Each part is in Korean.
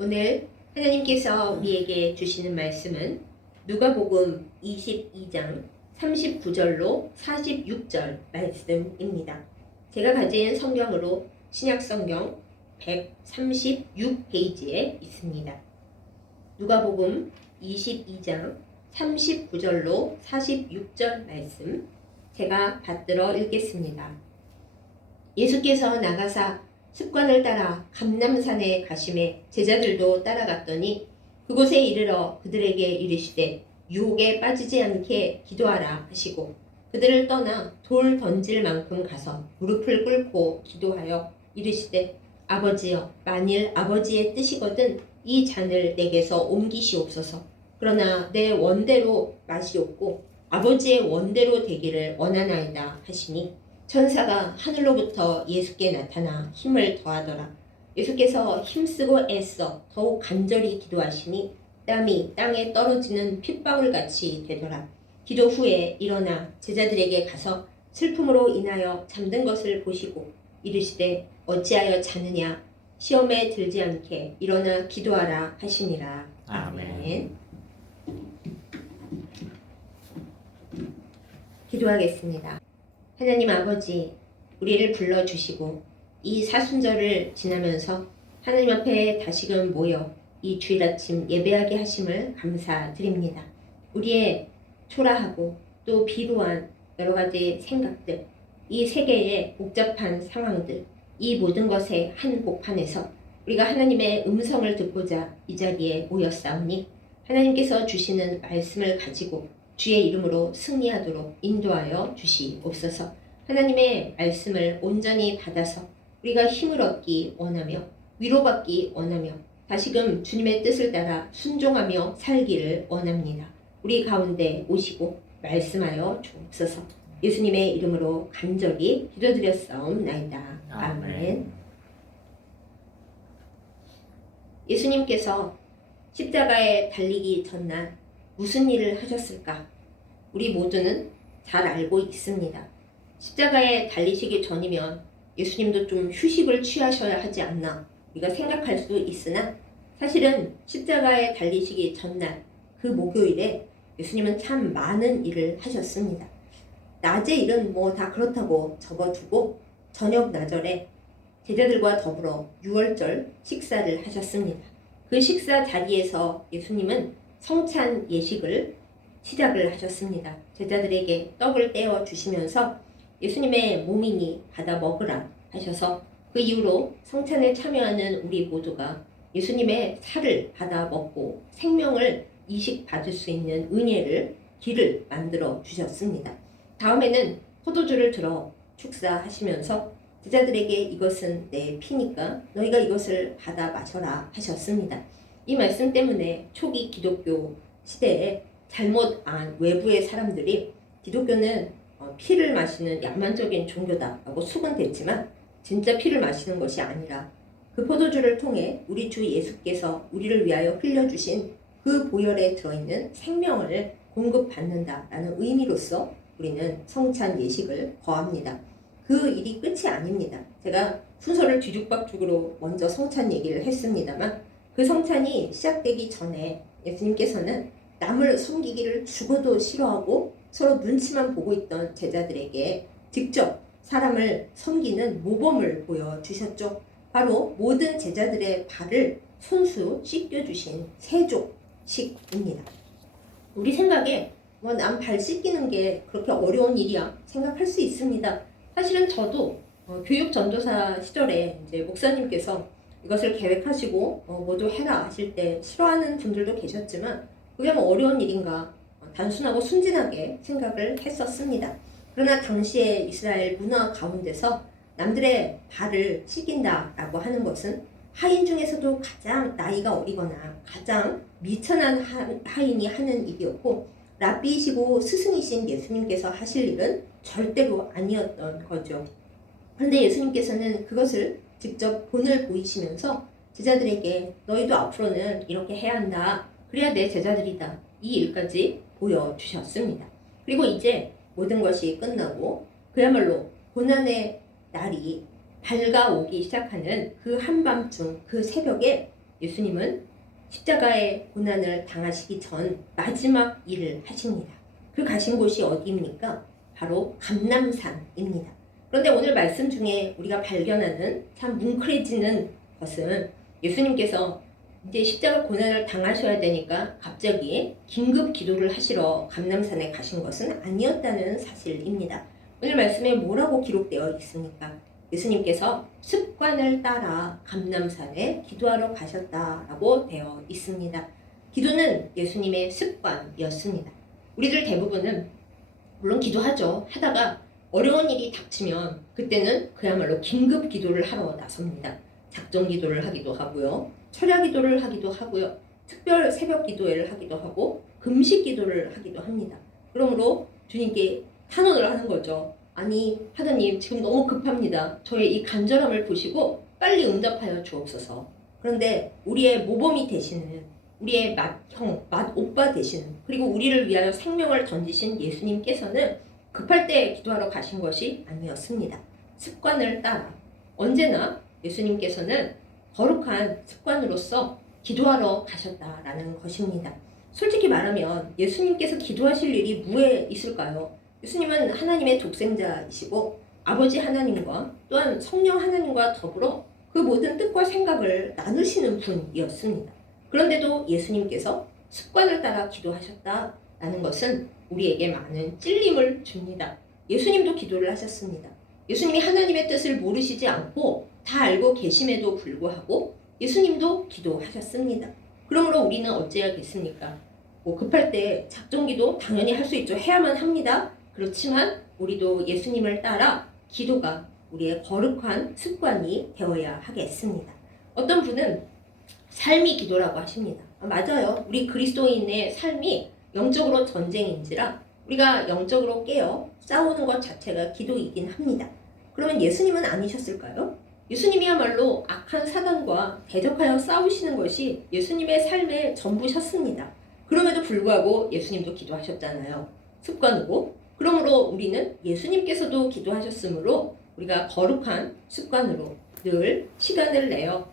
오늘 하나님께서 우리에게 주시는 말씀은 누가복음 22장 39절로 46절 말씀입니다. 제가 가진 성경으로 신약성경 136페이지에 있습니다. 누가복음 22장 39절로 46절 말씀 제가 받들어 읽겠습니다. 예수께서 나가사 습관을 따라 감람산에 가심에 제자들도 따라갔더니 그곳에 이르러 그들에게 이르시되 유혹에 빠지지 않게 기도하라 하시고 그들을 떠나 돌 던질 만큼 가서 무릎을 꿇고 기도하여 이르시되 아버지여 만일 아버지의 뜻이거든 이 잔을 내게서 옮기시옵소서. 그러나 내 원대로 마시옵고 아버지의 원대로 되기를 원하나이다 하시니 천사가 하늘로부터 예수께 나타나 힘을 더하더라. 예수께서 힘쓰고 애써 더욱 간절히 기도하시니 땀이 땅에 떨어지는 핏방울같이 되더라. 기도 후에 일어나 제자들에게 가서 슬픔으로 인하여 잠든 것을 보시고 이르시되 어찌하여 자느냐 시험에 들지 않게 일어나 기도하라 하시니라. 아멘. 기도하겠습니다. 하나님 아버지, 우리를 불러주시고 이 사순절을 지나면서 하나님 앞에 다시금 모여 이 주일 아침 예배하게 하심을 감사드립니다. 우리의 초라하고 또 비루한 여러 가지 생각들, 이 세계의 복잡한 상황들, 이 모든 것의 한 복판에서 우리가 하나님의 음성을 듣고자 이 자리에 모였사오니 하나님께서 주시는 말씀을 가지고 주의 이름으로 승리하도록 인도하여 주시옵소서. 하나님의 말씀을 온전히 받아서 우리가 힘을 얻기 원하며 위로받기 원하며 다시금 주님의 뜻을 따라 순종하며 살기를 원합니다. 우리 가운데 오시고 말씀하여 주옵소서. 예수님의 이름으로 간절히 기도드렸사옵나이다. 아멘. 예수님께서 십자가에 달리기 전날 무슨 일을 하셨을까? 우리 모두는 잘 알고 있습니다. 십자가에 달리시기 전이면 예수님도 좀 휴식을 취하셔야 하지 않나 우리가 생각할 수 있으나 사실은 십자가에 달리시기 전날 그 목요일에 예수님은 참 많은 일을 하셨습니다. 낮의 일은 뭐 다 그렇다고 접어두고 저녁 나절에 제자들과 더불어 유월절 식사를 하셨습니다. 그 식사 자리에서 예수님은 성찬 예식을 시작을 하셨습니다. 제자들에게 떡을 떼어 주시면서 예수님의 몸이니 받아 먹으라 하셔서 그 이후로 성찬에 참여하는 우리 모두가 예수님의 살을 받아 먹고 생명을 이식받을 수 있는 은혜를 길을 만들어 주셨습니다. 다음에는 포도주를 들어 축사하시면서 제자들에게 이것은 내 피니까 너희가 이것을 받아 마셔라 하셨습니다. 이 말씀 때문에 초기 기독교 시대에 잘못 안 외부의 사람들이 기독교는 피를 마시는 야만적인 종교다라고 수군댔지만 진짜 피를 마시는 것이 아니라 그 포도주를 통해 우리 주 예수께서 우리를 위하여 흘려주신 그 보혈에 들어있는 생명을 공급받는다라는 의미로서 우리는 성찬 예식을 거합니다. 그 일이 끝이 아닙니다. 제가 순서를 뒤죽박죽으로 먼저 성찬 얘기를 했습니다만 그 성찬이 시작되기 전에 예수님께서는 남을 섬기기를 죽어도 싫어하고 서로 눈치만 보고 있던 제자들에게 직접 사람을 섬기는 모범을 보여주셨죠. 바로 모든 제자들의 발을 손수 씻겨주신 세족식입니다. 우리 생각에 남 발 씻기는 게 그렇게 어려운 일이야 생각할 수 있습니다. 사실은 저도 교육 전도사 시절에 이제 목사님께서 이것을 계획하시고 모두 해라 하실 때 싫어하는 분들도 계셨지만 그게 뭐 어려운 일인가 단순하고 순진하게 생각을 했었습니다. 그러나 당시에 이스라엘 문화 가운데서 남들의 발을 씻긴다라고 하는 것은 하인 중에서도 가장 나이가 어리거나 가장 미천한 하인이 하는 일이었고 랍비이시고 스승이신 예수님께서 하실 일은 절대로 아니었던 거죠. 그런데 예수님께서는 그것을 직접 본을 보이시면서 제자들에게 너희도 앞으로는 이렇게 해야 한다. 그래야 내 제자들이다. 이 일까지 보여주셨습니다. 그리고 이제 모든 것이 끝나고 그야말로 고난의 날이 밝아오기 시작하는 그 한밤중 그 새벽에 예수님은 십자가의 고난을 당하시기 전 마지막 일을 하십니다. 그 가신 곳이 어디입니까? 바로 감람산입니다. 그런데 오늘 말씀 중에 우리가 발견하는 참 뭉클해지는 것은 예수님께서 이제 십자가 고난을 당하셔야 되니까 갑자기 긴급 기도를 하시러 감람산에 가신 것은 아니었다는 사실입니다. 오늘 말씀에 뭐라고 기록되어 있습니까? 예수님께서 습관을 따라 감람산에 기도하러 가셨다라고 되어 있습니다. 기도는 예수님의 습관이었습니다. 우리들 대부분은 물론 기도하죠. 하다가 어려운 일이 닥치면 그때는 그야말로 긴급 기도를 하러 나섭니다. 작정 기도를 하기도 하고요. 철야 기도를 하기도 하고요. 특별 새벽 기도회를 하기도 하고 금식 기도를 하기도 합니다. 그러므로 주님께 탄원을 하는 거죠. 아니 하나님 지금 너무 급합니다. 저의 이 간절함을 보시고 빨리 응답하여 주옵소서. 그런데 우리의 모범이 되시는 우리의 맏형, 맏오빠 되시는 그리고 우리를 위하여 생명을 던지신 예수님께서는 급할 때 기도하러 가신 것이 아니었습니다. 습관을 따라 언제나 예수님께서는 거룩한 습관으로서 기도하러 가셨다라는 것입니다. 솔직히 말하면 예수님께서 기도하실 일이 무에 있을까요? 예수님은 하나님의 독생자이시고 아버지 하나님과 또한 성령 하나님과 더불어 그 모든 뜻과 생각을 나누시는 분이었습니다. 그런데도 예수님께서 습관을 따라 기도하셨다라는 것은 우리에게 많은 찔림을 줍니다. 예수님도 기도를 하셨습니다. 예수님이 하나님의 뜻을 모르시지 않고 다 알고 계심에도 불구하고 예수님도 기도하셨습니다. 그러므로 우리는 어찌해야겠습니까? 급할 때 작정기도 당연히 할 수 있죠. 해야만 합니다. 그렇지만 우리도 예수님을 따라 기도가 우리의 거룩한 습관이 되어야 하겠습니다. 어떤 분은 삶이 기도라고 하십니다. 맞아요. 우리 그리스도인의 삶이 영적으로 전쟁인지라 우리가 영적으로 깨어 싸우는 것 자체가 기도이긴 합니다. 그러면 예수님은 아니셨을까요? 예수님이야말로 악한 사단과 대적하여 싸우시는 것이 예수님의 삶의 전부셨습니다. 그럼에도 불구하고 예수님도 기도하셨잖아요. 습관으로. 그러므로 우리는 예수님께서도 기도하셨으므로 우리가 거룩한 습관으로 늘 시간을 내어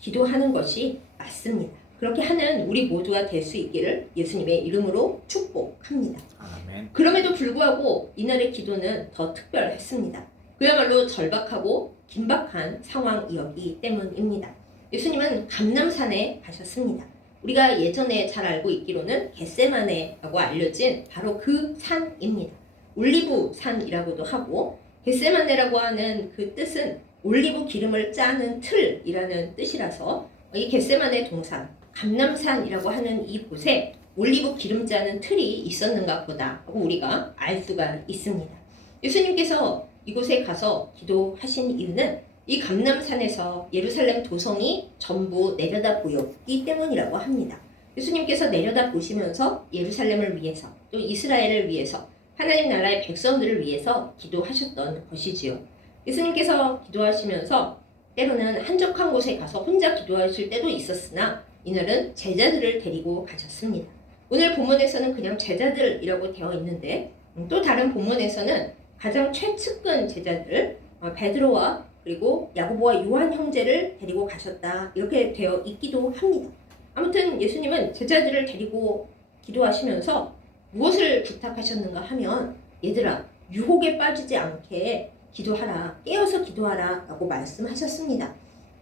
기도하는 것이 맞습니다. 그렇게 하는 우리 모두가 될 수 있기를 예수님의 이름으로 축복합니다. 아멘. 그럼에도 불구하고 이날의 기도는 더 특별했습니다. 그야말로 절박하고 긴박한 상황이었기 때문입니다. 예수님은 감람산에 가셨습니다. 우리가 예전에 잘 알고 있기로는 겟세마네라고 알려진 바로 그 산입니다. 올리브 산이라고도 하고 겟세마네라고 하는 그 뜻은 올리브 기름을 짜는 틀이라는 뜻이라서 이 겟세마네 동산, 감람산이라고 하는 이곳에 올리브 기름 짜는 틀이 있었는가 보다 하고 우리가 알 수가 있습니다. 예수님께서 이곳에 가서 기도하신 이유는 이 감람산에서 예루살렘 도성이 전부 내려다 보였기 때문이라고 합니다. 예수님께서 내려다 보시면서 예루살렘을 위해서 또 이스라엘을 위해서 하나님 나라의 백성들을 위해서 기도하셨던 것이지요. 예수님께서 기도하시면서 때로는 한적한 곳에 가서 혼자 기도하실 때도 있었으나 이날은 제자들을 데리고 가셨습니다. 오늘 본문에서는 그냥 제자들이라고 되어 있는데 또 다른 본문에서는 가장 최측근 제자들 베드로와 그리고 야고보와 요한 형제를 데리고 가셨다 이렇게 되어 있기도 합니다. 아무튼 예수님은 제자들을 데리고 기도하시면서 무엇을 부탁하셨는가 하면 얘들아 유혹에 빠지지 않게 기도하라 깨어서 기도하라 라고 말씀하셨습니다.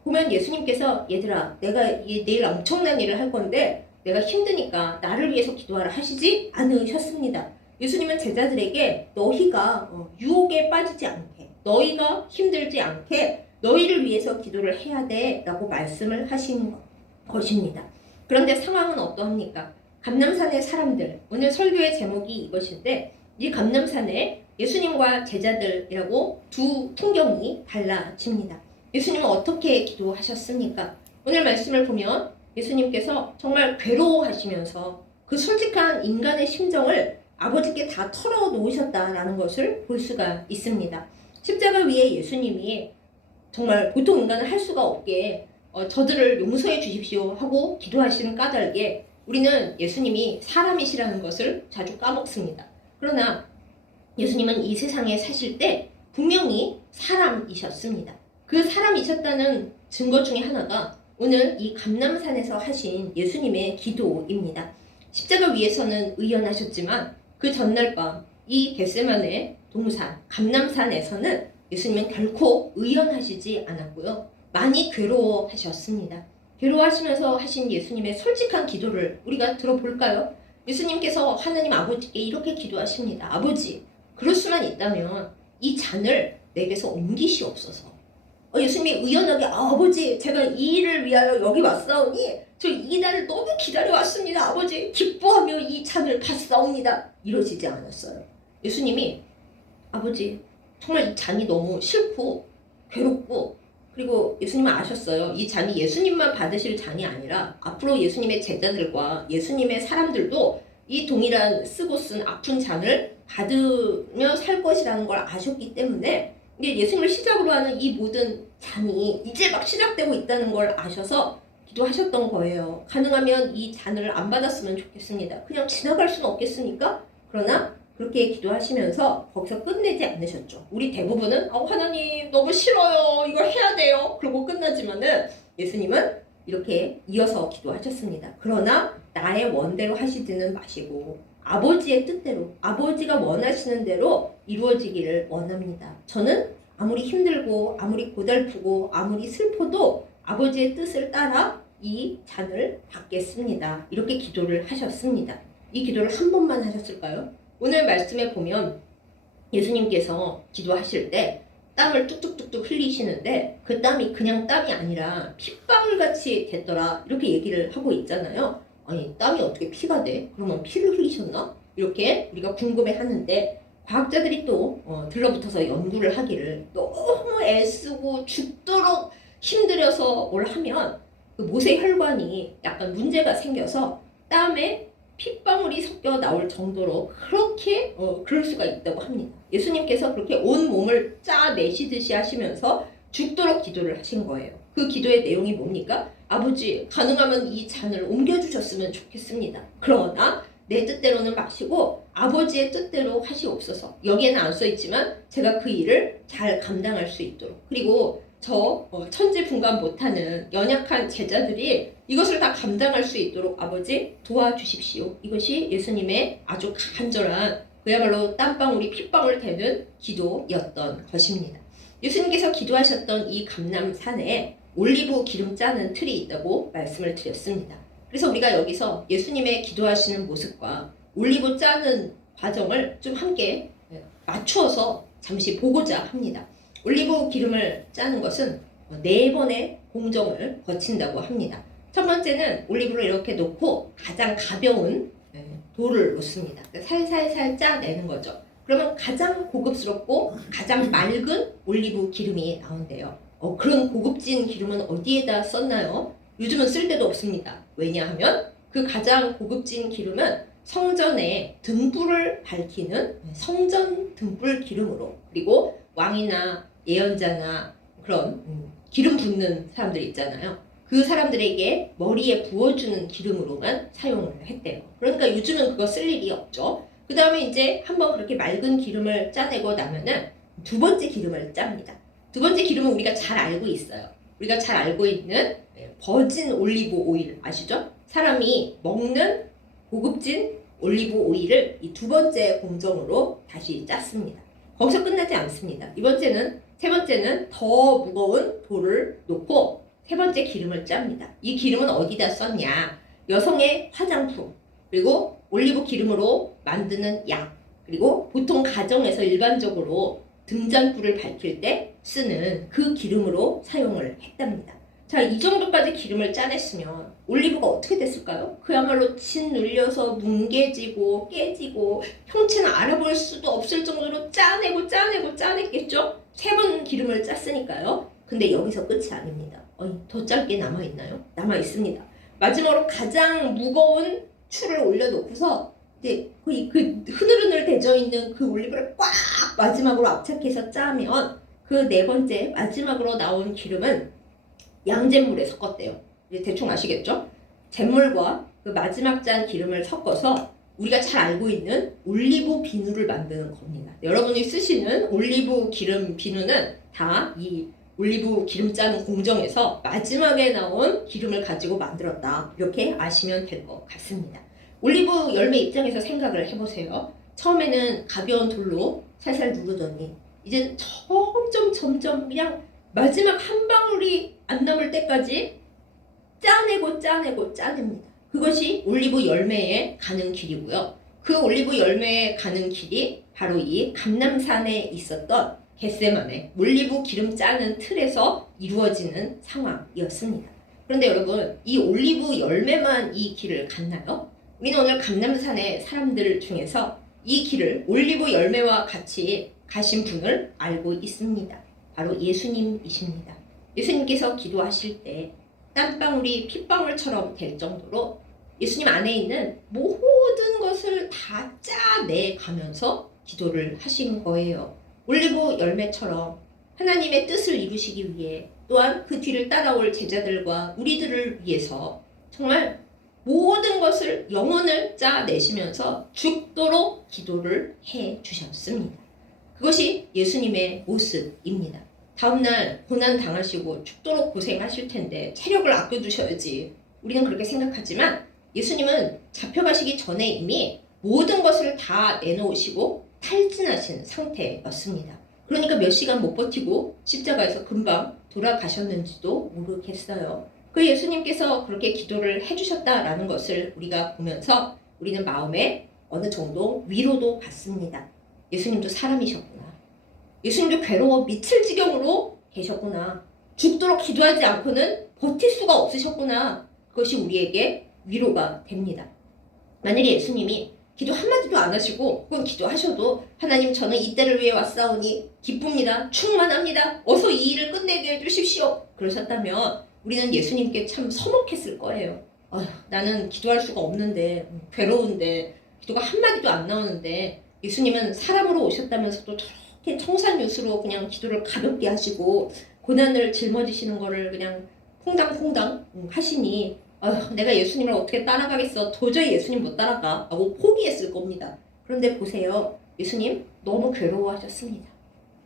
보면 예수님께서 얘들아 내가 내일 엄청난 일을 할 건데 내가 힘드니까 나를 위해서 기도하라 하시지 않으셨습니다. 예수님은 제자들에게 너희가 유혹에 빠지지 않게 너희가 힘들지 않게 너희를 위해서 기도를 해야 돼 라고 말씀을 하신 것입니다. 그런데 상황은 어떠합니까? 감람산의 사람들, 오늘 설교의 제목이 이것인데 이 감람산에 예수님과 제자들이라고 두 풍경이 달라집니다. 예수님은 어떻게 기도하셨습니까? 오늘 말씀을 보면 예수님께서 정말 괴로워하시면서 그 솔직한 인간의 심정을 아버지께 다 털어놓으셨다라는 것을 볼 수가 있습니다. 십자가 위에 예수님이 정말 보통 인간은 할 수가 없게 저들을 용서해 주십시오 하고 기도하시는 까닭에 우리는 예수님이 사람이시라는 것을 자주 까먹습니다. 그러나 예수님은 이 세상에 사실 때 분명히 사람이셨습니다. 그 사람이셨다는 증거 중에 하나가 오늘 이 감람산에서 하신 예수님의 기도입니다. 십자가 위에서는 의연하셨지만 그 전날 밤 이 겟세마네 동산 감람산에서는 예수님은 결코 의연하시지 않았고요. 많이 괴로워하셨습니다. 괴로워하시면서 하신 예수님의 솔직한 기도를 우리가 들어볼까요? 예수님께서 하나님 아버지께 이렇게 기도하십니다. 아버지, 그럴 수만 있다면 이 잔을 내게서 옮기시옵소서. 예수님이 의연하게 아버지, 제가 이 일을 위하여 여기 왔사오니 저 이 날을 너무 기다려왔습니다. 아버지, 기뻐하며 이 잔을 받사옵니다. 이러시지 않았어요. 예수님이 아버지, 정말 이 잔이 너무 싫고 괴롭고, 그리고 예수님은 아셨어요. 이 잔이 예수님만 받으실 잔이 아니라 앞으로 예수님의 제자들과 예수님의 사람들도 이 동일한 쓰고 쓴 아픈 잔을 받으며 살 것이라는 걸 아셨기 때문에 예수님을 시작으로 하는 이 모든 잔이 이제 막 시작되고 있다는 걸 아셔서 기도하셨던 거예요. 가능하면 이 잔을 안 받았으면 좋겠습니다. 그냥 지나갈 수는 없겠습니까? 그러나 그렇게 기도하시면서 거기서 끝내지 않으셨죠. 우리 대부분은 하나님 너무 싫어요. 이걸 해야 돼요. 그러고 끝나지만은 예수님은 이렇게 이어서 기도하셨습니다. 그러나 나의 원대로 하시지는 마시고 아버지의 뜻대로, 아버지가 원하시는 대로 이루어지기를 원합니다. 저는 아무리 힘들고 아무리 고달프고 아무리 슬퍼도 아버지의 뜻을 따라 이 잔을 받겠습니다. 이렇게 기도를 하셨습니다. 이 기도를 한 번만 하셨을까요? 오늘 말씀에 보면 예수님께서 기도하실 때 땀을 뚝뚝뚝뚝 흘리시는데 그 땀이 그냥 땀이 아니라 핏방울같이 됐더라, 이렇게 얘기를 하고 있잖아요. 아니, 땀이 어떻게 피가 돼? 그러면 피를 흘리셨나? 이렇게 우리가 궁금해 하는데 과학자들이 또 들러붙어서 연구를 하기를 너무 애쓰고 죽도록 힘들여서 뭘 하면 그 모세혈관이 약간 문제가 생겨서 땀에 핏방울이 섞여 나올 정도로 그렇게 그럴 수가 있다고 합니다. 예수님께서 그렇게 온 몸을 짜내시듯이 하시면서 죽도록 기도를 하신 거예요. 그 기도의 내용이 뭡니까? 아버지, 가능하면 이 잔을 옮겨주셨으면 좋겠습니다. 그러나 내 뜻대로는 마시고 아버지의 뜻대로 하시옵소서. 여기에는 안 써있지만 제가 그 일을 잘 감당할 수 있도록, 그리고 저 천지분간 못하는 연약한 제자들이 이것을 다 감당할 수 있도록 아버지 도와주십시오. 이것이 예수님의 아주 간절한, 그야말로 땀방울이 핏방울 되는 기도였던 것입니다. 예수님께서 기도하셨던 이 감람산에 올리브 기름 짜는 틀이 있다고 말씀을 드렸습니다. 그래서 우리가 여기서 예수님의 기도하시는 모습과 올리브 짜는 과정을 좀 함께 맞추어서 잠시 보고자 합니다. 올리브 기름을 짜는 것은 4번의 공정을 거친다고 합니다. 첫 번째는 올리브를 이렇게 놓고 가장 가벼운 돌을 놓습니다. 살살살 짜내는 거죠. 그러면 가장 고급스럽고 가장 맑은 올리브 기름이 나온대요. 그런 고급진 기름은 어디에다 썼나요? 요즘은 쓸 데도 없습니다. 왜냐하면 그 가장 고급진 기름은 성전의 등불을 밝히는 성전 등불 기름으로, 그리고 왕이나 예언자나 그런 기름 붓는 사람들 있잖아요. 그 사람들에게 머리에 부어주는 기름으로만 사용을 했대요. 그러니까 요즘은 그거 쓸 일이 없죠. 그 다음에 이제 한번 그렇게 맑은 기름을 짜내고 나면은 두 번째 기름을 짭니다. 두 번째 기름은 우리가 잘 알고 있어요. 우리가 잘 알고 있는 버진 올리브 오일 아시죠? 사람이 먹는 고급진 올리브 오일을 이 두 번째 공정으로 다시 짰습니다. 거기서 끝나지 않습니다. 세 번째는 더 무거운 돌을 놓고 세 번째 기름을 짭니다. 이 기름은 어디다 썼냐? 여성의 화장품, 그리고 올리브 기름으로 만드는 약, 그리고 보통 가정에서 일반적으로 등잔불을 밝힐 때 쓰는 그 기름으로 사용을 했답니다. 자, 이 정도까지 기름을 짜냈으면 올리브가 어떻게 됐을까요? 그야말로 짓눌려서 뭉개지고 깨지고 형체는 알아볼 수도 없을 정도로 짜냈겠죠? 3번 기름을 짰으니까요. 근데 여기서 끝이 아닙니다. 더 짧게 남아있나요? 남아있습니다. 마지막으로 가장 무거운 추를 올려놓고서 이제 그 흐느르늘 대져 있는 그 올리브를 꽉 마지막으로 압착해서 짜면 그 4번째 마지막으로 나온 기름은 양잿물에 섞었대요. 이제 대충 아시겠죠? 잿물과 그 마지막 짠 기름을 섞어서 우리가 잘 알고 있는 올리브 비누를 만드는 겁니다. 여러분이 쓰시는 올리브 기름 비누는 다 이 올리브 기름 짜는 공정에서 마지막에 나온 기름을 가지고 만들었다. 이렇게 아시면 될 것 같습니다. 올리브 열매 입장에서 생각을 해보세요. 처음에는 가벼운 돌로 살살 누르더니 이제 점점 그냥 마지막 한 방울이 안 남을 때까지 짜냅니다. 그것이 올리브 열매에 가는 길이고요. 그 올리브 열매에 가는 길이 바로 이 감람산에 있었던 겟세마네 올리브 기름 짜는 틀에서 이루어지는 상황이었습니다. 그런데 여러분, 이 올리브 열매만 이 길을 갔나요? 우리는 오늘 감람산의 사람들 중에서 이 길을 올리브 열매와 같이 가신 분을 알고 있습니다. 바로 예수님이십니다. 예수님께서 기도하실 때 땀방울이 핏방울처럼 될 정도로 예수님 안에 있는 모든 것을 다 짜내 가면서 기도를 하신 거예요. 올리브 열매처럼 하나님의 뜻을 이루시기 위해 또한 그 뒤를 따라올 제자들과 우리들을 위해서 정말 모든 것을 영혼을 짜내시면서 죽도록 기도를 해 주셨습니다. 그것이 예수님의 모습입니다. 다음날 고난 당하시고 죽도록 고생하실 텐데 체력을 아껴두셔야지. 우리는 그렇게 생각하지만 예수님은 잡혀가시기 전에 이미 모든 것을 다 내놓으시고 탈진하신 상태였습니다. 그러니까 몇 시간 못 버티고 십자가에서 금방 돌아가셨는지도 모르겠어요. 그 예수님께서 그렇게 기도를 해주셨다라는 것을 우리가 보면서 우리는 마음에 어느 정도 위로도 받습니다. 예수님도 사람이셨구나. 예수님도 괴로워 미칠 지경으로 계셨구나. 죽도록 기도하지 않고는 버틸 수가 없으셨구나. 그것이 우리에게 위로가 됩니다. 만약에 예수님이 기도 한마디도 안 하시고 혹은 기도하셔도 하나님 저는 이때를 위해 왔사오니 기쁩니다. 충만합니다. 어서 이 일을 끝내게 해주십시오. 그러셨다면 우리는 예수님께 참 서먹했을 거예요. 나는 기도할 수가 없는데 괴로운데 기도가 한마디도 안 나오는데 예수님은 사람으로 오셨다면서도 저렇게 청산유수로 그냥 기도를 가볍게 하시고 고난을 짊어지시는 거를 그냥 퐁당퐁당 하시니 내가 예수님을 어떻게 따라가겠어. 도저히 예수님 못 따라가 하고 포기했을 겁니다. 그런데 보세요. 예수님 너무 괴로워하셨습니다.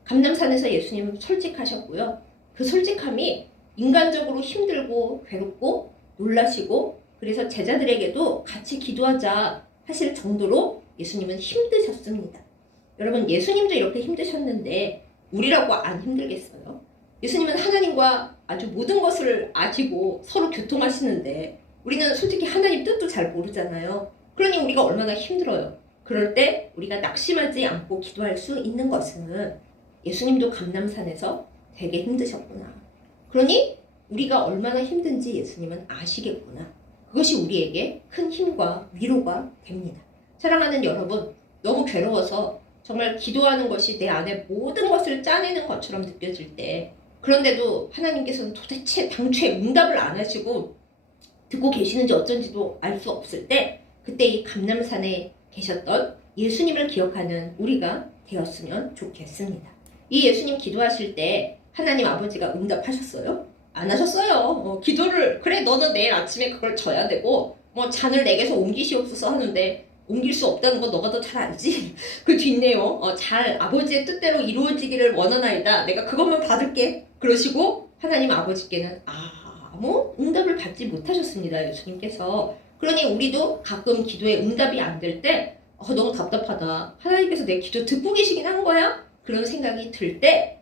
감람산에서 예수님 솔직하셨고요. 그 솔직함이 인간적으로 힘들고 괴롭고 놀라시고 그래서 제자들에게도 같이 기도하자 하실 정도로 예수님은 힘드셨습니다. 여러분, 예수님도 이렇게 힘드셨는데 우리라고 안 힘들겠어요? 예수님은 하나님과 아주 모든 것을 아시고 서로 교통하시는데 우리는 솔직히 하나님 뜻도 잘 모르잖아요. 그러니 우리가 얼마나 힘들어요. 그럴 때 우리가 낙심하지 않고 기도할 수 있는 것은 예수님도 감람산에서 되게 힘드셨구나. 그러니 우리가 얼마나 힘든지 예수님은 아시겠구나. 그것이 우리에게 큰 힘과 위로가 됩니다. 사랑하는 여러분, 너무 괴로워서 정말 기도하는 것이 내 안에 모든 것을 짜내는 것처럼 느껴질 때 그런데도 하나님께서는 도대체 당초에 응답을 안 하시고 듣고 계시는지 어쩐지도 알 수 없을 때 그때 이 감람산에 계셨던 예수님을 기억하는 우리가 되었으면 좋겠습니다. 이 예수님 기도하실 때 하나님 아버지가 응답하셨어요? 안 하셨어요. 기도를 그래 너는 내일 아침에 그걸 져야 되고 잔을 내게서 옮기시옵소서 하는데 옮길 수 없다는 거 너가 더 잘 알지? 그 뒷내용 잘 아버지의 뜻대로 이루어지기를 원하나이다. 내가 그것만 받을게. 그러시고 하나님 아버지께는 아무 응답을 받지 못하셨습니다. 예수님께서. 그러니 우리도 가끔 기도에 응답이 안 될 때 너무 답답하다. 하나님께서 내 기도 듣고 계시긴 한 거야? 그런 생각이 들 때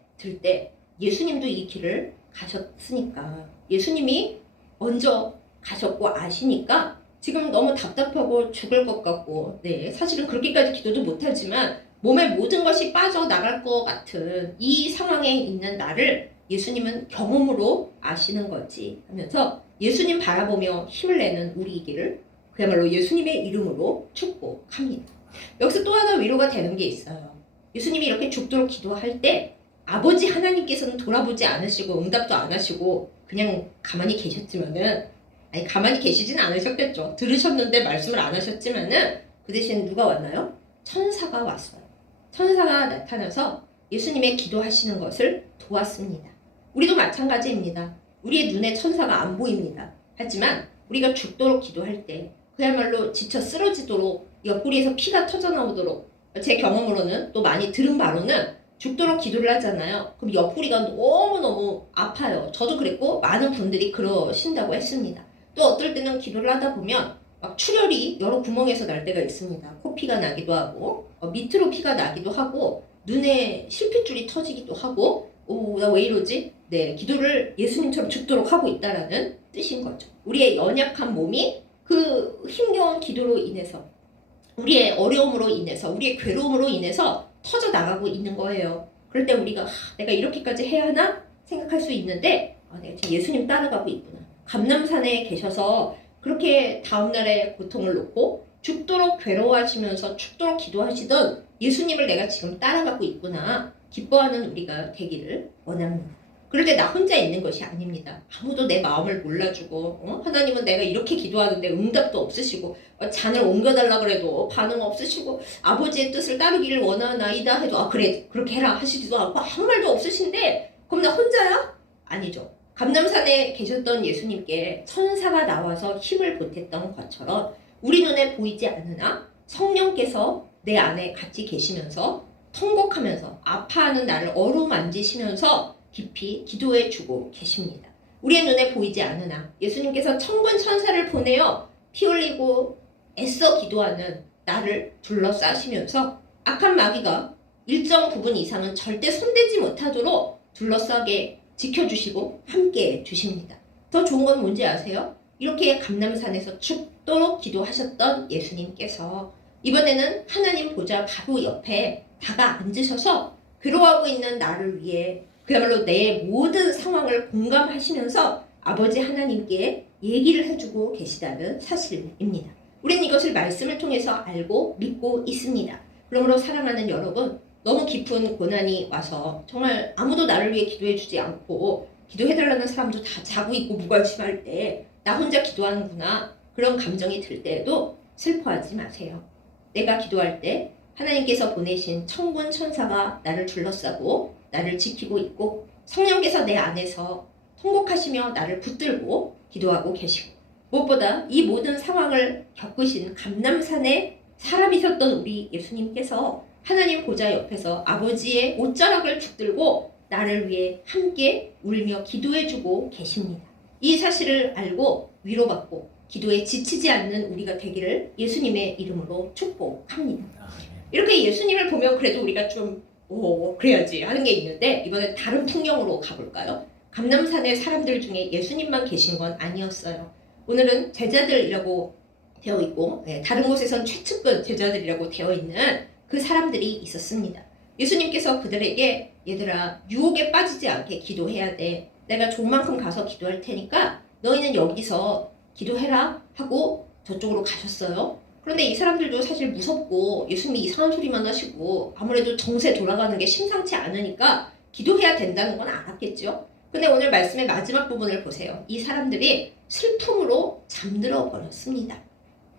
예수님도 이 길을 가셨으니까 예수님이 먼저 가셨고 아시니까 지금 너무 답답하고 죽을 것 같고 사실은 그렇게까지 기도도 못하지만 몸의 모든 것이 빠져나갈 것 같은 이 상황에 있는 나를 예수님은 경험으로 아시는 거지 하면서 예수님 바라보며 힘을 내는 우리이기를 그야말로 예수님의 이름으로 축복합니다. 여기서 또 하나 위로가 되는 게 있어요. 예수님이 이렇게 죽도록 기도할 때 아버지 하나님께서는 돌아보지 않으시고 응답도 안 하시고 그냥 가만히 계셨지만은 가만히 계시진 않으셨겠죠. 들으셨는데 말씀을 안 하셨지만은 그 대신 누가 왔나요? 천사가 왔어요. 천사가 나타나서 예수님의 기도하시는 것을 도왔습니다. 우리도 마찬가지입니다. 우리의 눈에 천사가 안 보입니다. 하지만 우리가 죽도록 기도할 때 그야말로 지쳐 쓰러지도록 옆구리에서 피가 터져 나오도록 제 경험으로는 또 많이 들은 바로는 죽도록 기도를 하잖아요. 그럼 옆구리가 너무너무 아파요. 저도 그랬고 많은 분들이 그러신다고 했습니다. 또 어떨 때는 기도를 하다 보면 막 출혈이 여러 구멍에서 날 때가 있습니다. 코피가 나기도 하고 밑으로 피가 나기도 하고 눈에 실핏줄이 터지기도 하고 나 왜 이러지? 네, 기도를 예수님처럼 죽도록 하고 있다라는 뜻인 거죠. 우리의 연약한 몸이 그 힘겨운 기도로 인해서 우리의 어려움으로 인해서 우리의 괴로움으로 인해서 터져 나가고 있는 거예요. 그럴 때 우리가 내가 이렇게까지 해야 하나 생각할 수 있는데 내가 지금 예수님 따라가고 있구나. 감람산에 계셔서 그렇게 다음날에 고통을 놓고 죽도록 괴로워하시면서 죽도록 기도하시던 예수님을 내가 지금 따라가고 있구나. 기뻐하는 우리가 되기를 원합니다. 그럴 때 나 혼자 있는 것이 아닙니다. 아무도 내 마음을 몰라주고 하나님은 내가 이렇게 기도하는데 응답도 없으시고 잔을 옮겨달라 그래도 반응 없으시고 아버지의 뜻을 따르기를 원하나이다 해도 그래 그렇게 해라 하시지도 않고 아무 말도 없으신데 그럼 나 혼자야? 아니죠. 감람산에 계셨던 예수님께 천사가 나와서 힘을 보탰던 것처럼 우리 눈에 보이지 않으나 성령께서 내 안에 같이 계시면서 통곡하면서 아파하는 나를 어루만지시면서 깊이 기도해 주고 계십니다. 우리의 눈에 보이지 않으나 예수님께서 천군 천사를 보내어 피 흘리고 애써 기도하는 나를 둘러싸시면서 악한 마귀가 일정 부분 이상은 절대 손대지 못하도록 둘러싸게 지켜주시고 함께해 주십니다. 더 좋은 건 뭔지 아세요? 이렇게 감람산에서 죽도록 기도하셨던 예수님께서 이번에는 하나님 보좌 바로 옆에 다가 앉으셔서 괴로워하고 있는 나를 위해 그야말로 내 모든 상황을 공감하시면서 아버지 하나님께 얘기를 해주고 계시다는 사실입니다. 우리는 이것을 말씀을 통해서 알고 믿고 있습니다. 그러므로 사랑하는 여러분, 너무 깊은 고난이 와서 정말 아무도 나를 위해 기도해주지 않고 기도해달라는 사람도 다 자고 있고 무관심할 때 나 혼자 기도하는구나 그런 감정이 들 때에도 슬퍼하지 마세요. 내가 기도할 때 하나님께서 보내신 천군 천사가 나를 둘러싸고 나를 지키고 있고 성령께서 내 안에서 통곡하시며 나를 붙들고 기도하고 계시고 무엇보다 이 모든 상황을 겪으신 감람산에 사람이셨던 우리 예수님께서 하나님 보좌 옆에서 아버지의 옷자락을 붙들고 나를 위해 함께 울며 기도해주고 계십니다. 이 사실을 알고 위로받고 기도에 지치지 않는 우리가 되기를 예수님의 이름으로 축복합니다. 이렇게 예수님을 보면 그래도 우리가 좀 그래야지 하는 게 있는데 이번에 다른 풍경으로 가볼까요? 감람산의 사람들 중에 예수님만 계신 건 아니었어요. 오늘은 제자들이라고 되어 있고 다른 곳에선 최측근 제자들이라고 되어 있는 그 사람들이 있었습니다. 예수님께서 그들에게 얘들아 유혹에 빠지지 않게 기도해야 돼. 내가 좋은 만큼 가서 기도할 테니까 너희는 여기서 기도해라 하고 저쪽으로 가셨어요. 그런데 이 사람들도 사실 무섭고 예수님이 이상한 소리만 하시고 아무래도 정세 돌아가는 게 심상치 않으니까 기도해야 된다는 건 알았겠죠. 근데 오늘 말씀의 마지막 부분을 보세요. 이 사람들이 슬픔으로 잠들어 버렸습니다.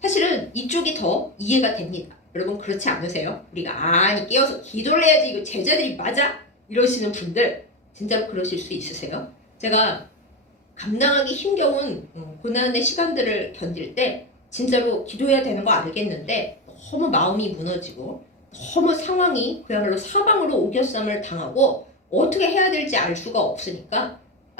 사실은 이쪽이 더 이해가 됩니다. 여러분 그렇지 않으세요? 우리가 깨어서 기도를 해야지 이거 제자들이 맞아? 이러시는 분들 진짜로 그러실 수 있으세요? 제가 감당하기 힘겨운 고난의 시간들을 견딜 때 진짜로 기도해야 되는 거 알겠는데 너무 마음이 무너지고 너무 상황이 그야말로 사방으로 오겹삼을 당하고 어떻게 해야 될지 알 수가 없으니까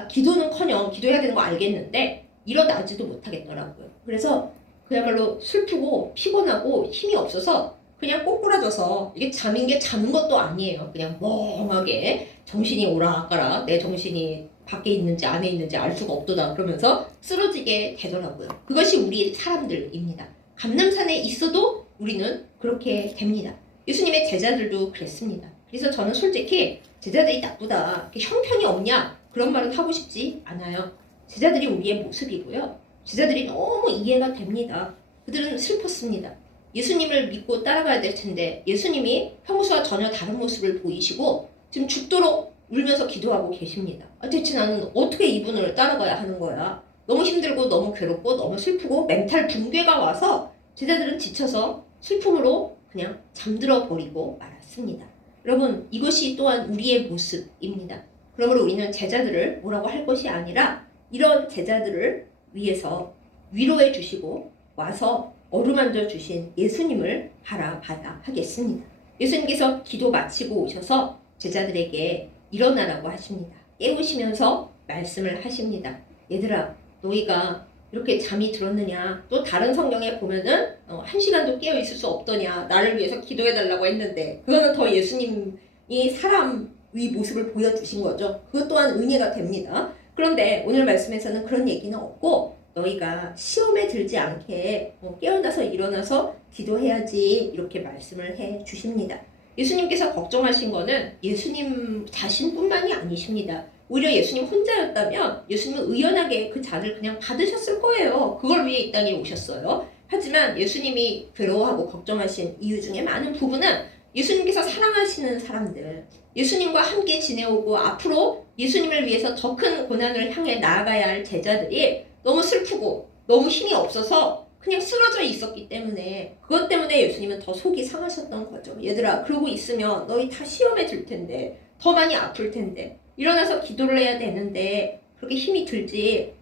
기도는커녕 기도해야 되는 거 알겠는데 일어나지도 못하겠더라고요. 그래서 그야말로 슬프고 피곤하고 힘이 없어서 그냥 꼬꾸라져서 이게 잠인 게 자는 것도 아니에요. 그냥 멍하게 정신이 오락가락 내 정신이 밖에 있는지 안에 있는지 알 수가 없도다 그러면서 쓰러지게 되더라고요. 그것이 우리 사람들입니다. 감람산에 있어도 우리는 그렇게 됩니다. 예수님의 제자들도 그랬습니다. 그래서 저는 솔직히 제자들이 나쁘다, 형편이 없냐 그런 말은 하고 싶지 않아요. 제자들이 우리의 모습이고요. 제자들이 너무 이해가 됩니다. 그들은 슬펐습니다. 예수님을 믿고 따라가야 될 텐데 예수님이 평소와 전혀 다른 모습을 보이시고 지금 죽도록 울면서 기도하고 계십니다. 대체 나는 어떻게 이분을 따라가야 하는 거야? 너무 힘들고 너무 괴롭고 너무 슬프고 멘탈 붕괴가 와서 제자들은 지쳐서 슬픔으로 그냥 잠들어 버리고 말았습니다. 여러분 이것이 또한 우리의 모습입니다. 그러므로 우리는 제자들을 뭐라고 할 것이 아니라 이런 제자들을 위해서 위로해 주시고 와서 어루만져 주신 예수님을 바라봐야 하겠습니다. 예수님께서 기도 마치고 오셔서 제자들에게 일어나라고 하십니다. 깨우시면서 말씀을 하십니다. 얘들아, 너희가 이렇게 잠이 들었느냐? 또 다른 성경에 보면은 1시간도 깨어 있을 수 없더냐? 나를 위해서 기도해달라고 했는데 그거는 더 예수님이 사람의 모습을 보여주신 거죠. 그것 또한 은혜가 됩니다. 그런데 오늘 말씀에서는 그런 얘기는 없고 너희가 시험에 들지 않게 깨어나서 일어나서 기도해야지 이렇게 말씀을 해 주십니다. 예수님께서 걱정하신 거는 예수님 자신뿐만이 아니십니다. 오히려 예수님 혼자였다면 예수님은 의연하게 그 잔을 그냥 받으셨을 거예요. 그걸 위해 이 땅에 오셨어요. 하지만 예수님이 괴로워하고 걱정하신 이유 중에 많은 부분은 예수님께서 사랑하시는 사람들, 예수님과 함께 지내오고 앞으로 예수님을 위해서 더 큰 고난을 향해 나아가야 할 제자들이 너무 슬프고 너무 힘이 없어서 그냥 쓰러져 있었기 때문에 그것 때문에 예수님은 더 속이 상하셨던 거죠. 얘들아, 그러고 있으면 너희 다 시험에 들 텐데 더 많이 아플 텐데 일어나서 기도를 해야 되는데 그렇게 힘이 들지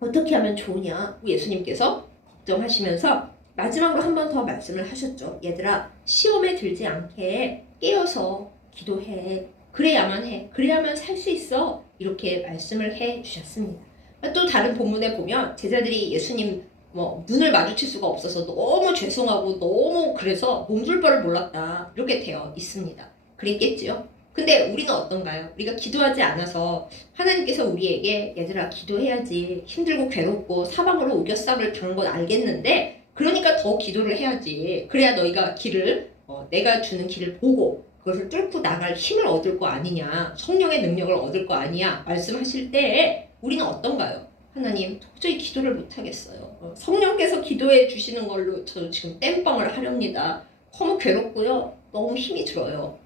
어떻게 하면 좋으냐 예수님께서 걱정하시면서 마지막으로 한 번 더 말씀을 하셨죠. 얘들아, 시험에 들지 않게 깨어서 기도해. 그래야만 해. 그래야만 살 수 있어. 이렇게 말씀을 해 주셨습니다. 또 다른 본문에 보면 제자들이 예수님 눈을 마주칠 수가 없어서 너무 죄송하고 너무 그래서 몸둘 바를 몰랐다. 이렇게 되어 있습니다. 그랬겠지요? 근데 우리는 어떤가요? 우리가 기도하지 않아서 하나님께서 우리에게 얘들아 기도해야지 힘들고 괴롭고 사방으로 우겨쌈을 당한 건 알겠는데 그러니까 더 기도를 해야지. 그래야 너희가 길을 내가 주는 길을 보고 그것을 뚫고 나갈 힘을 얻을 거 아니냐. 성령의 능력을 얻을 거 아니냐. 말씀하실 때 우리는 어떤가요? 하나님 도저히 기도를 못하겠어요. 성령께서 기도해 주시는 걸로 저 지금 땜빵을 하렵니다. 너무 괴롭고요. 너무 힘이 들어요.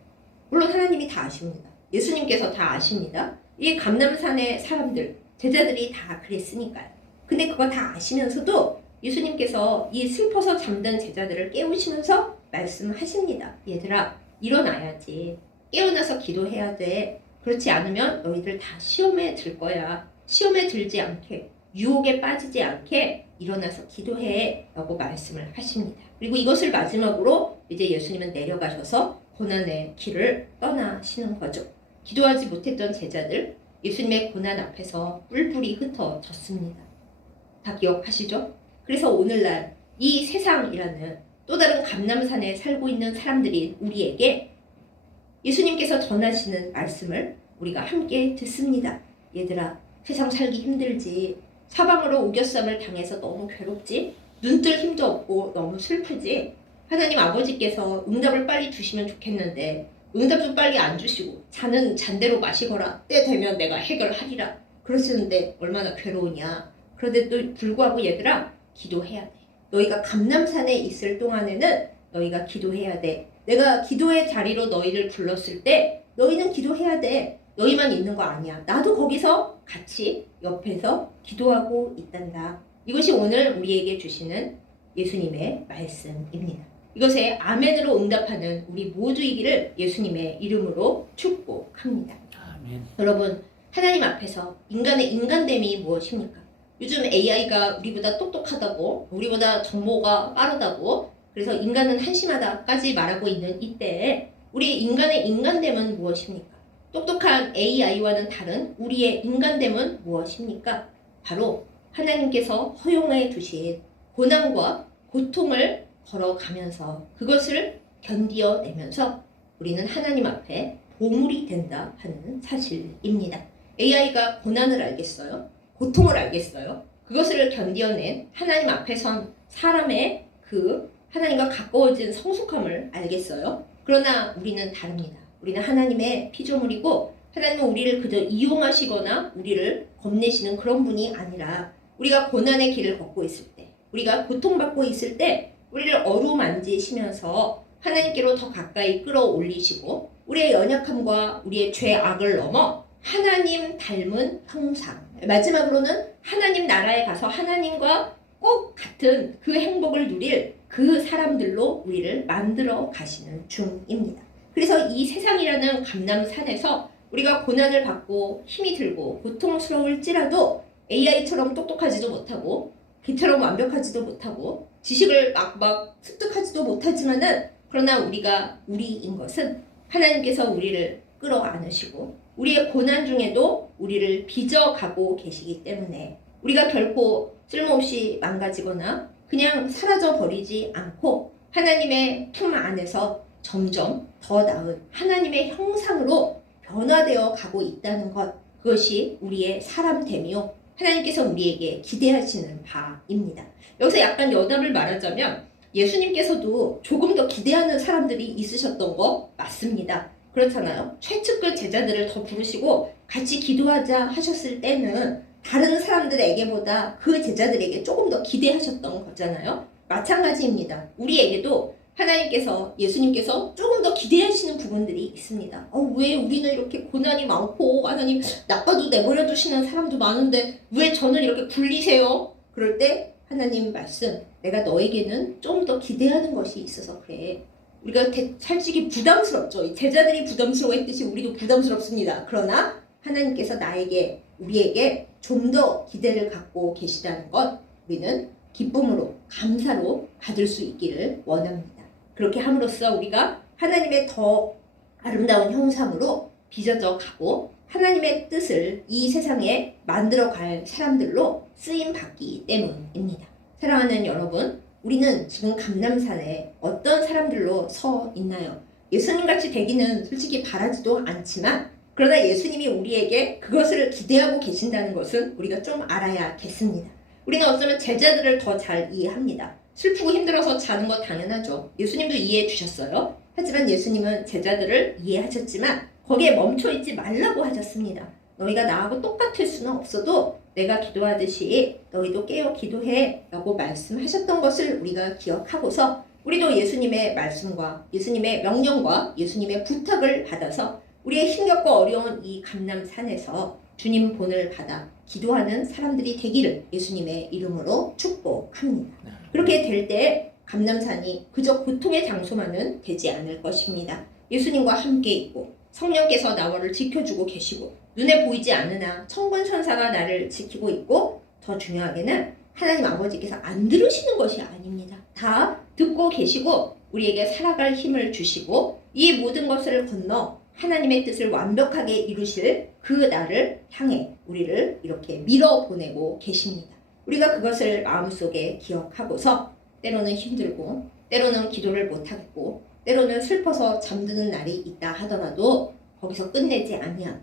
물론 하나님이 다 아십니다. 예수님께서 다 아십니다. 이 감람산의 사람들, 제자들이 다 그랬으니까요. 근데 그거 다 아시면서도 예수님께서 이 슬퍼서 잠든 제자들을 깨우시면서 말씀하십니다. 얘들아, 일어나야지. 깨어나서 기도해야 돼. 그렇지 않으면 너희들 다 시험에 들 거야. 시험에 들지 않게, 유혹에 빠지지 않게 일어나서 기도해. 라고 말씀을 하십니다. 그리고 이것을 마지막으로 이제 예수님은 내려가셔서 고난의 길을 떠나시는 거죠. 기도하지 못했던 제자들, 예수님의 고난 앞에서 뿔뿔이 흩어졌습니다. 다 기억하시죠? 그래서 오늘날 이 세상이라는 또 다른 감람산에 살고 있는 사람들이 우리에게 예수님께서 전하시는 말씀을 우리가 함께 듣습니다. 얘들아, 세상 살기 힘들지. 사방으로 우겨쌈을 당해서 너무 괴롭지. 눈뜰 힘도 없고 너무 슬프지. 하나님 아버지께서 응답을 빨리 주시면 좋겠는데 응답 좀 빨리 안 주시고 잔은 잔대로 마시거라. 때 되면 내가 해결하리라. 그러시는데 얼마나 괴로우냐. 그런데도 불구하고 얘들아, 기도해야 돼. 너희가 감람산에 있을 동안에는 너희가 기도해야 돼. 내가 기도의 자리로 너희를 불렀을 때 너희는 기도해야 돼. 너희만 있는 거 아니야. 나도 거기서 같이 옆에서 기도하고 있단다. 이것이 오늘 우리에게 주시는 예수님의 말씀입니다. 이것에 아멘으로 응답하는 우리 모두이기를 예수님의 이름으로 축복합니다. 아멘. 여러분, 하나님 앞에서 인간의 인간됨이 무엇입니까? 요즘 AI가 우리보다 똑똑하다고, 우리보다 정보가 빠르다고, 그래서 인간은 한심하다까지 말하고 있는 이때에 우리 인간의 인간됨은 무엇입니까? 똑똑한 AI와는 다른 우리의 인간됨은 무엇입니까? 바로 하나님께서 허용해 두신 고난과 고통을 걸어가면서 그것을 견디어내면서 우리는 하나님 앞에 보물이 된다 하는 사실입니다. AI가 고난을 알겠어요? 고통을 알겠어요? 그것을 견디어낸 하나님 앞에 선 사람의 그 하나님과 가까워진 성숙함을 알겠어요? 그러나 우리는 다릅니다. 우리는 하나님의 피조물이고 하나님은 우리를 그저 이용하시거나 우리를 겁내시는 그런 분이 아니라 우리가 고난의 길을 걷고 있을 때, 우리가 고통받고 있을 때 우리를 어루만지시면서 하나님께로 더 가까이 끌어올리시고 우리의 연약함과 우리의 죄악을 넘어 하나님 닮은 형상, 마지막으로는 하나님 나라에 가서 하나님과 꼭 같은 그 행복을 누릴 그 사람들로 우리를 만들어 가시는 중입니다. 그래서 이 세상이라는 감람산에서 우리가 고난을 받고 힘이 들고 고통스러울지라도 AI처럼 똑똑하지도 못하고 걔처럼 완벽하지도 못하고 지식을 막 습득하지도 못하지만은 그러나 우리가 우리인 것은 하나님께서 우리를 끌어안으시고 우리의 고난 중에도 우리를 빚어가고 계시기 때문에 우리가 결코 쓸모없이 망가지거나 그냥 사라져 버리지 않고 하나님의 품 안에서 점점 더 나은 하나님의 형상으로 변화되어 가고 있다는 것, 그것이 우리의 사람됨이요 하나님께서 우리에게 기대하시는 바입니다. 여기서 약간 여담을 말하자면 예수님께서도 조금 더 기대하는 사람들이 있으셨던 거 맞습니다. 그렇잖아요. 최측근 제자들을 더 부르시고 같이 기도하자 하셨을 때는 다른 사람들에게보다 그 제자들에게 조금 더 기대하셨던 거잖아요. 마찬가지입니다. 우리에게도 하나님께서, 예수님께서 조금 더 기대하시는 부분들이 있습니다. 왜 우리는 이렇게 고난이 많고 하나님 나빠도 내버려 두시는 사람도 많은데 왜 저는 이렇게 굴리세요? 그럴 때 하나님 말씀, 내가 너에게는 좀 더 기대하는 것이 있어서 그래. 우리가 솔직히 부담스럽죠. 제자들이 부담스러워했듯이 우리도 부담스럽습니다. 그러나 하나님께서 나에게, 우리에게 좀 더 기대를 갖고 계시다는 것, 우리는 기쁨으로, 감사로 받을 수 있기를 원합니다. 그렇게 함으로써 우리가 하나님의 더 아름다운 형상으로 빚어져 가고 하나님의 뜻을 이 세상에 만들어갈 사람들로 쓰임받기 때문입니다. 사랑하는 여러분, 우리는 지금 감람산에 어떤 사람들로 서 있나요? 예수님같이 되기는 솔직히 바라지도 않지만 그러나 예수님이 우리에게 그것을 기대하고 계신다는 것은 우리가 좀 알아야겠습니다. 우리는 어쩌면 제자들을 더 잘 이해합니다. 슬프고 힘들어서 자는 거 당연하죠. 예수님도 이해해 주셨어요. 하지만 예수님은 제자들을 이해하셨지만 거기에 멈춰 있지 말라고 하셨습니다. 너희가 나하고 똑같을 수는 없어도 내가 기도하듯이 너희도 깨어 기도해 라고 말씀하셨던 것을 우리가 기억하고서 우리도 예수님의 말씀과 예수님의 명령과 예수님의 부탁을 받아서 우리의 힘겹고 어려운 이 감람산에서 주님 본을 받아 기도하는 사람들이 되기를 예수님의 이름으로 축복합니다. 그렇게 될 때 감람산이 그저 고통의 장소만은 되지 않을 것입니다. 예수님과 함께 있고 성령께서 나를 지켜주고 계시고 눈에 보이지 않으나 천군천사가 나를 지키고 있고 더 중요하게는 하나님 아버지께서 안 들으시는 것이 아닙니다. 다 듣고 계시고 우리에게 살아갈 힘을 주시고 이 모든 것을 건너 하나님의 뜻을 완벽하게 이루실 그 날을 향해 우리를 이렇게 밀어보내고 계십니다. 우리가 그것을 마음속에 기억하고서 때로는 힘들고 때로는 기도를 못하겠고 때로는 슬퍼서 잠드는 날이 있다 하더라도 거기서 끝내지 아니한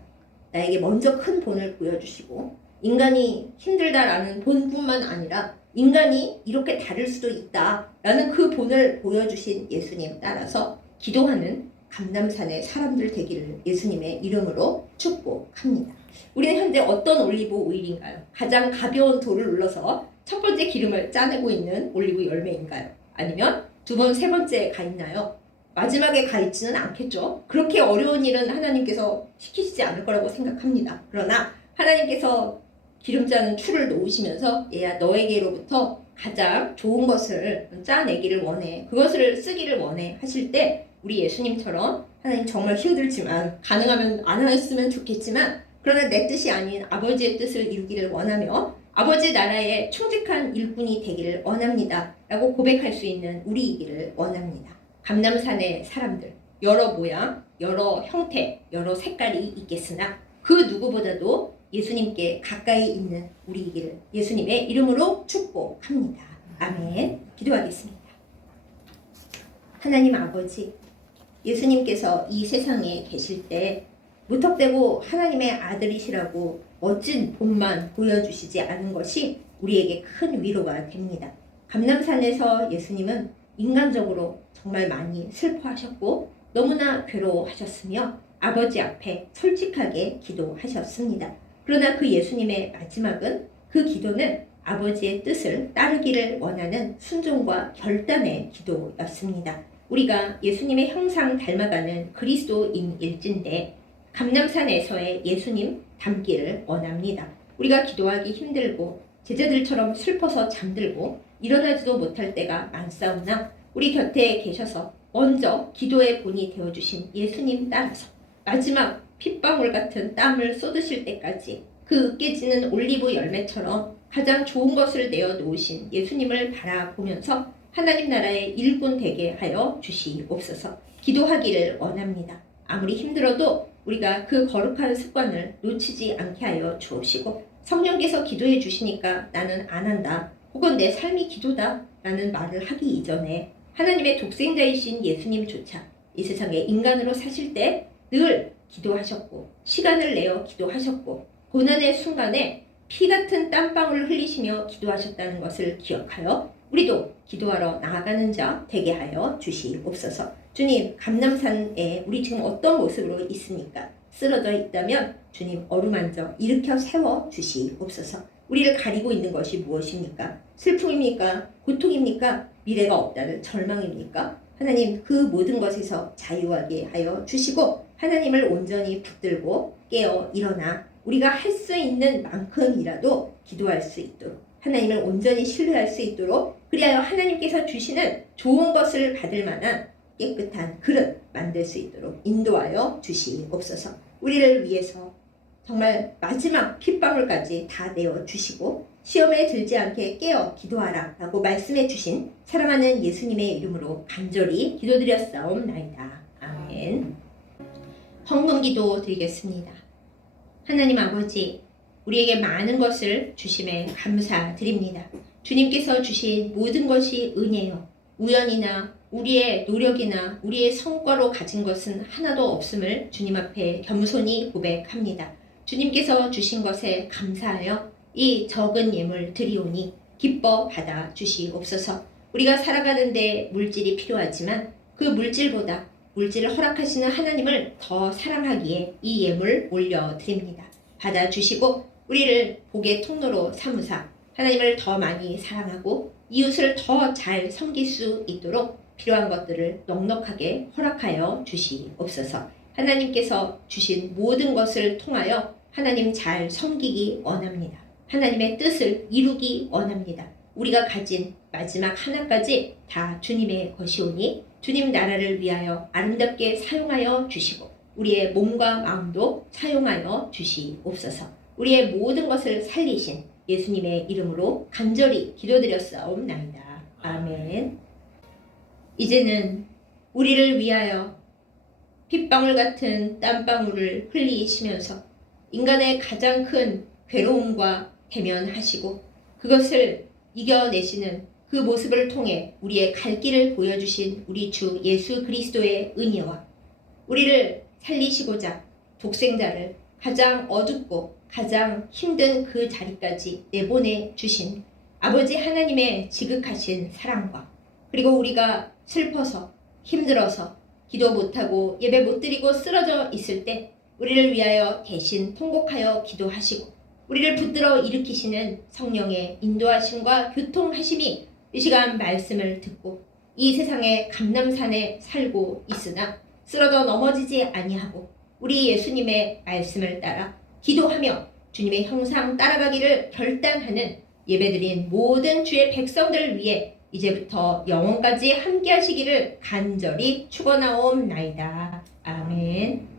나에게 먼저 큰 본을 보여주시고 인간이 힘들다라는 본뿐만 아니라 인간이 이렇게 다를 수도 있다라는 그 본을 보여주신 예수님 따라서 기도하는 감람산의 사람들 되기를 예수님의 이름으로 축복합니다. 우리는 현재 어떤 올리브 오일인가요? 가장 가벼운 돌을 눌러서 첫 번째 기름을 짜내고 있는 올리브 열매인가요? 아니면 두 번, 세 번째에 가 있나요? 마지막에 가 있지는 않겠죠. 그렇게 어려운 일은 하나님께서 시키시지 않을 거라고 생각합니다. 그러나 하나님께서 기름짜는 추를 놓으시면서 얘야 너에게로부터 가장 좋은 것을 짜내기를 원해. 그것을 쓰기를 원해 하실 때 우리 예수님처럼 하나님 정말 힘들지만 가능하면 안 했으면 좋겠지만 그러나 내 뜻이 아닌 아버지의 뜻을 이루기를 원하며 아버지 나라의 충직한 일꾼이 되기를 원합니다. 라고 고백할 수 있는 우리이기를 원합니다. 감람산의 사람들, 여러 모양, 여러 형태, 여러 색깔이 있겠으나 그 누구보다도 예수님께 가까이 있는 우리이기를 예수님의 이름으로 축복합니다. 아멘. 기도하겠습니다. 하나님 아버지, 예수님께서 이 세상에 계실 때 무턱대고 하나님의 아들이시라고 멋진 본만 보여주시지 않은 것이 우리에게 큰 위로가 됩니다. 감람산에서 예수님은 인간적으로 정말 많이 슬퍼하셨고 너무나 괴로워하셨으며 아버지 앞에 솔직하게 기도하셨습니다. 그러나 그 예수님의 마지막은 그 기도는 아버지의 뜻을 따르기를 원하는 순종과 결단의 기도였습니다. 우리가 예수님의 형상 닮아가는 그리스도인일진데 감람산에서의 예수님 닮기를 원합니다. 우리가 기도하기 힘들고 제자들처럼 슬퍼서 잠들고 일어나지도 못할 때가 많사오나 우리 곁에 계셔서 먼저 기도의 본이 되어주신 예수님 따라서 마지막 핏방울 같은 땀을 쏟으실 때까지 그 으깨지는 올리브 열매처럼 가장 좋은 것을 내어놓으신 예수님을 바라보면서 하나님 나라의 일꾼 되게 하여 주시옵소서. 기도하기를 원합니다. 아무리 힘들어도 우리가 그 거룩한 습관을 놓치지 않게 하여 주옵시고, 성령께서 기도해 주시니까 나는 안 한다, 혹은 내 삶이 기도다 라는 말을 하기 이전에 하나님의 독생자이신 예수님조차 이 세상에 인간으로 사실 때 늘 기도하셨고, 시간을 내어 기도하셨고, 고난의 순간에 피 같은 땀방울을 흘리시며 기도하셨다는 것을 기억하여 우리도 기도하러 나아가는 자 되게 하여 주시옵소서. 주님, 감람산에 우리 지금 어떤 모습으로 있습니까? 쓰러져 있다면 주님 어루만져 일으켜 세워 주시옵소서. 우리를 가리고 있는 것이 무엇입니까? 슬픔입니까? 고통입니까? 미래가 없다는 절망입니까? 하나님, 그 모든 것에서 자유하게 하여 주시고, 하나님을 온전히 붙들고 깨어 일어나 우리가 할 수 있는 만큼이라도 기도할 수 있도록, 하나님을 온전히 신뢰할 수 있도록, 그리하여 하나님께서 주시는 좋은 것을 받을 만한 깨끗한 그릇 만들 수 있도록 인도하여 주시옵소서. 우리를 위해서 정말 마지막 핏방울까지 다 내어 주시고 시험에 들지 않게 깨어 기도하라 라고 말씀해 주신 사랑하는 예수님의 이름으로 간절히 기도드렸사옵나이다. 아멘. 헌금기도 드리겠습니다. 하나님 아버지, 우리에게 많은 것을 주심에 감사드립니다. 주님께서 주신 모든 것이 은혜요, 우연이나 우리의 노력이나 우리의 성과로 가진 것은 하나도 없음을 주님 앞에 겸손히 고백합니다. 주님께서 주신 것에 감사하여 이 적은 예물 드리오니 기뻐 받아 주시옵소서. 우리가 살아가는데 물질이 필요하지만 그 물질보다 물질을 허락하시는 하나님을 더 사랑하기에 이 예물 올려드립니다. 받아주시고 우리를 복의 통로로 삼으사 하나님을 더 많이 사랑하고 이웃을 더 잘 섬길 수 있도록 필요한 것들을 넉넉하게 허락하여 주시옵소서. 하나님께서 주신 모든 것을 통하여 하나님 잘 섬기기 원합니다. 하나님의 뜻을 이루기 원합니다. 우리가 가진 마지막 하나까지 다 주님의 것이오니 주님 나라를 위하여 아름답게 사용하여 주시고 우리의 몸과 마음도 사용하여 주시옵소서. 우리의 모든 것을 살리신 예수님의 이름으로 간절히 기도드렸사옵나이다. 아멘. 이제는 우리를 위하여 핏방울 같은 땀방울을 흘리시면서 인간의 가장 큰 괴로움과 대면하시고 그것을 이겨내시는 그 모습을 통해 우리의 갈 길을 보여주신 우리 주 예수 그리스도의 은혜와 우리를 살리시고자 독생자를 가장 어둡고 가장 힘든 그 자리까지 내보내 주신 아버지 하나님의 지극하신 사랑과 그리고 우리가 슬퍼서 힘들어서 기도 못하고 예배 못 드리고 쓰러져 있을 때 우리를 위하여 대신 통곡하여 기도하시고 우리를 붙들어 일으키시는 성령의 인도하심과 교통하심이 이 시간 말씀을 듣고 이 세상의 감람산에 살고 있으나 쓰러져 넘어지지 아니하고 우리 예수님의 말씀을 따라 기도하며 주님의 형상 따라가기를 결단하는 예배드린 모든 주의 백성들을 위해 이제부터 영원까지 함께 하시기를 간절히 축원하옵나이다. 아멘.